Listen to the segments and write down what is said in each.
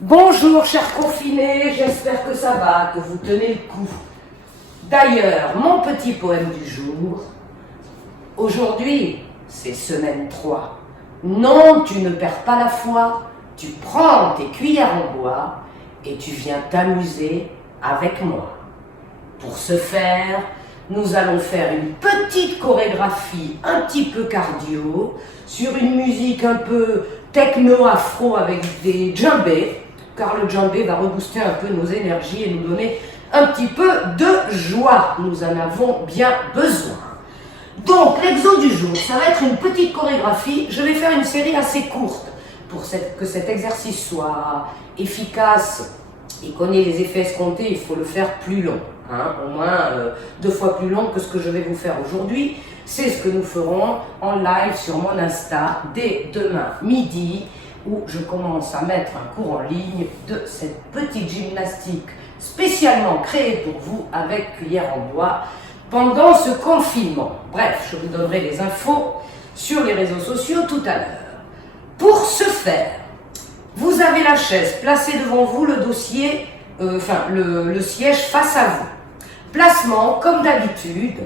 Bonjour chers confinés, j'espère que ça va, que vous tenez le coup. D'ailleurs, mon petit poème du jour, aujourd'hui, c'est semaine 3. Non, tu ne perds pas la foi, tu prends tes cuillères en bois et tu viens t'amuser avec moi. Pour ce faire, nous allons faire une petite chorégraphie un petit peu cardio sur une musique un peu techno-afro avec des djembés, car le djembé va rebooster un peu nos énergies et nous donner un petit peu de joie. Nous en avons bien besoin. Donc, l'exo du jour, ça va être une petite chorégraphie. Je vais faire une série assez courte pour que cet exercice soit efficace et qu'on ait les effets escomptés. Il faut le faire plus long, au moins 2 fois plus long que ce que je vais vous faire aujourd'hui. C'est ce que nous ferons en live sur mon Insta dès demain midi, où je commence à mettre un cours en ligne de cette petite gymnastique spécialement créée pour vous avec cuillère en bois pendant ce confinement. Bref, je vous donnerai les infos sur les réseaux sociaux tout à l'heure. Pour ce faire, vous avez la chaise placée devant vous, le dossier, le siège face à vous. Placement, comme d'habitude,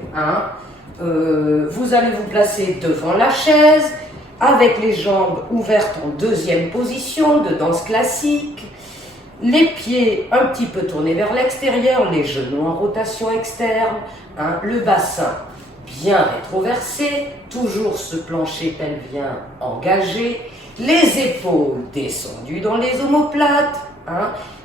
vous allez vous placer devant la chaise, avec les jambes ouvertes en deuxième position de danse classique, les pieds un petit peu tournés vers l'extérieur, les genoux en rotation externe, le bassin bien rétroversé, toujours ce plancher pelvien engagé, les épaules descendues dans les omoplates,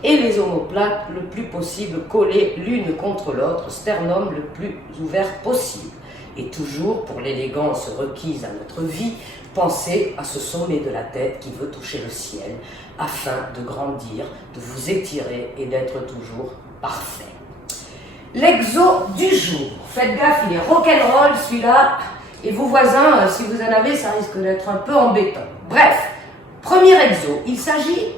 et les omoplates le plus possible collées l'une contre l'autre, sternum le plus ouvert possible. Et toujours, pour l'élégance requise à notre vie, pensez à ce sommet de la tête qui veut toucher le ciel, afin de grandir, de vous étirer et d'être toujours parfait. L'exo du jour. Faites gaffe, il est rock'n'roll celui-là, et vos voisins, si vous en avez, ça risque d'être un peu embêtant. Bref, premier exo, il s'agit,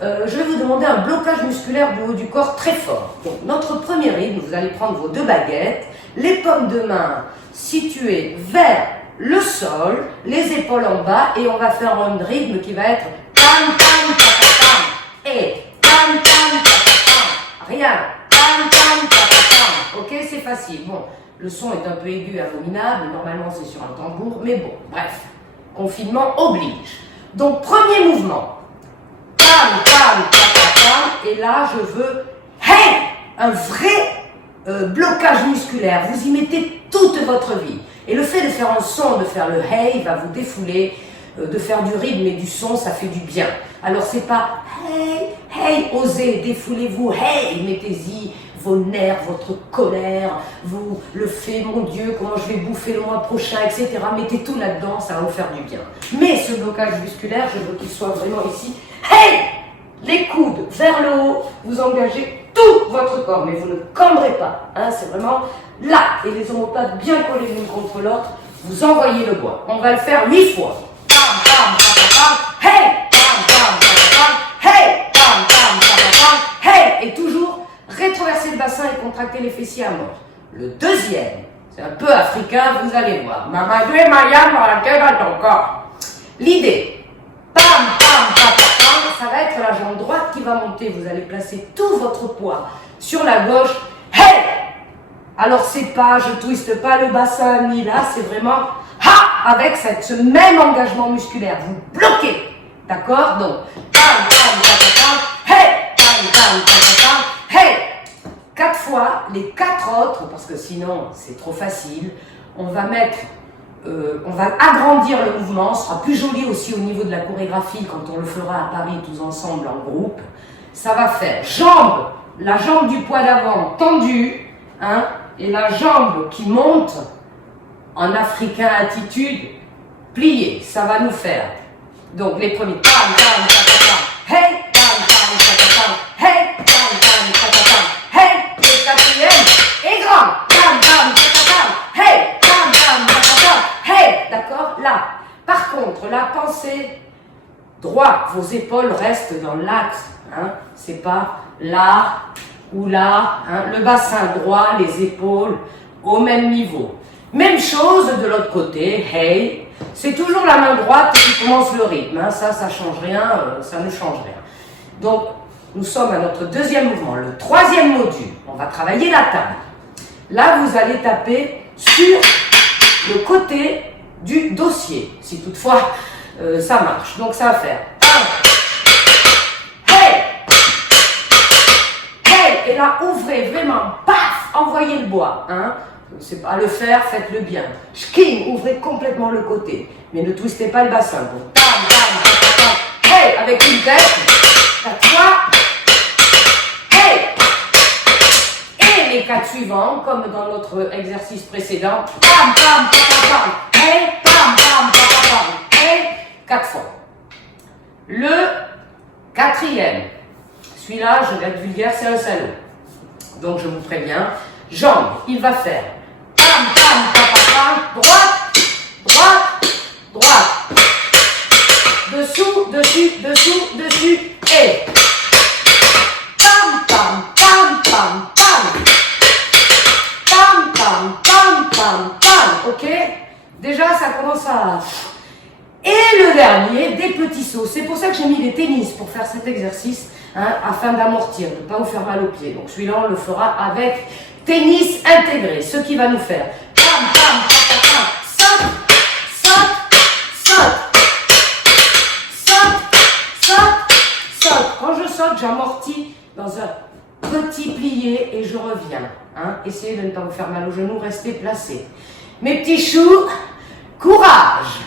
je vais vous demander un blocage musculaire du haut du corps très fort. Donc, notre premier rythme, vous allez prendre vos 2 baguettes, les paumes de main situées vers le sol, les épaules en bas, et on va faire un rythme qui va être tam tam ta ta tam et tam tam ta ta tam. Rien, tam tam ta ta tam. Ok, c'est facile. Bon, le son est un peu aigu, abominable. Normalement, c'est sur un tambour, mais bon, bref. Confinement oblige. Donc, premier mouvement. Tam tam ta ta tam. Et là, je veux hey, un vrai blocage musculaire. Vous y mettez toute votre vie. Et le fait de faire un son, de faire le hey, va vous défouler, de faire du rythme et du son, ça fait du bien. Alors c'est pas hey, hey, osez, défoulez-vous, hey, mettez-y vos nerfs, votre colère, vous le fait, mon Dieu, comment je vais bouffer le mois prochain, etc. Mettez tout là-dedans, ça va vous faire du bien. Mais ce blocage musculaire, je veux qu'il soit vraiment ici, hey, les coudes vers le haut, vous engagez tout votre corps, mais vous ne cambrez pas, c'est vraiment là, et les omoplates bien collées l'une contre l'autre, vous envoyez le bois. On va le faire 8 fois. Tam, tam, tam, tam, hey, tam, tam, tam, tam, hey, tam, tam, tam, tam, hey, et toujours rétroverser le bassin et contracter les fessiers à mort. Le deuxième, c'est un peu africain, vous allez voir. L'idée, tam, tam, tam, tam, ça va être la jambe droite qui va monter. Vous allez placer tout votre poids sur la gauche. Hey! Alors c'est pas, je twiste pas le bassin ni là, c'est vraiment ha! Avec ce même engagement musculaire. Vous bloquez. D'accord? Donc, tam, tam, tam, tam, hey! Tam, tam, tam, tam, hey! 4 fois, les 4 autres, parce que sinon c'est trop facile, on va agrandir le mouvement, ce sera plus joli aussi au niveau de la chorégraphie quand on le fera à Paris tous ensemble en groupe. Ça va faire la jambe du poids d'avant tendue, et la jambe qui monte en africain attitude pliée. Ça va nous faire. Donc les premiers tam tam ta ta ta, hey tam tam ta ta ta, hey tam tam ta ta ta, hey. Le quatrième est grand, tam tam ta ta ta, hey tam tam ta ta ta, hey. D'accord? Là. Par contre, la pensée droite, vos épaules restent dans l'axe. C'est pas là ou là, le bassin droit, les épaules au même niveau. Même chose de l'autre côté, hey, c'est toujours la main droite qui commence le rythme, ça change rien, ça ne change rien. Donc, nous sommes à notre deuxième mouvement, le troisième module. On va travailler la table. Là, vous allez taper sur le côté du dossier, si toutefois ça marche. Donc, ça va faire 1, hey, hey, et là, ouvrez vraiment, paf, envoyez le bois. Hein. C'est pas le faire, faites-le bien. Schking, ouvrez complètement le côté, mais ne twistez pas le bassin. Donc, bam, bam, bam, bam, hey, avec une tête, 4 fois, hey, et les 4 suivants, comme dans notre exercice précédent, bam, bam, bam, bam, hey, bam, bam, bam, bam, hey, 4 fois. Le quatrième, celui-là, je vais être vulgaire, c'est un salaud. Donc je vous préviens, jambes, il va faire bam, bam, bam, bam, bam, droite, droite, droite, dessous, dessus, dessous, dessus, et bam, bam, bam, bam, bam, bam, bam, bam, bam, bam, ok? Déjà, ça commence à... Et le dernier, des petits sauts. C'est pour ça que j'ai mis les tennis pour faire cet exercice, hein, afin d'amortir, de ne pas vous faire mal aux pieds. Donc celui-là, on le fera avec tennis intégré, ce qui va nous faire bam, bam, bam, bam, saute, saute, saute, saute, saute, saute. Quand je saute, j'amortis dans un petit plié et je reviens. Hein. Essayez de ne pas vous faire mal aux genoux, restez placés. Mes petits choux, courage!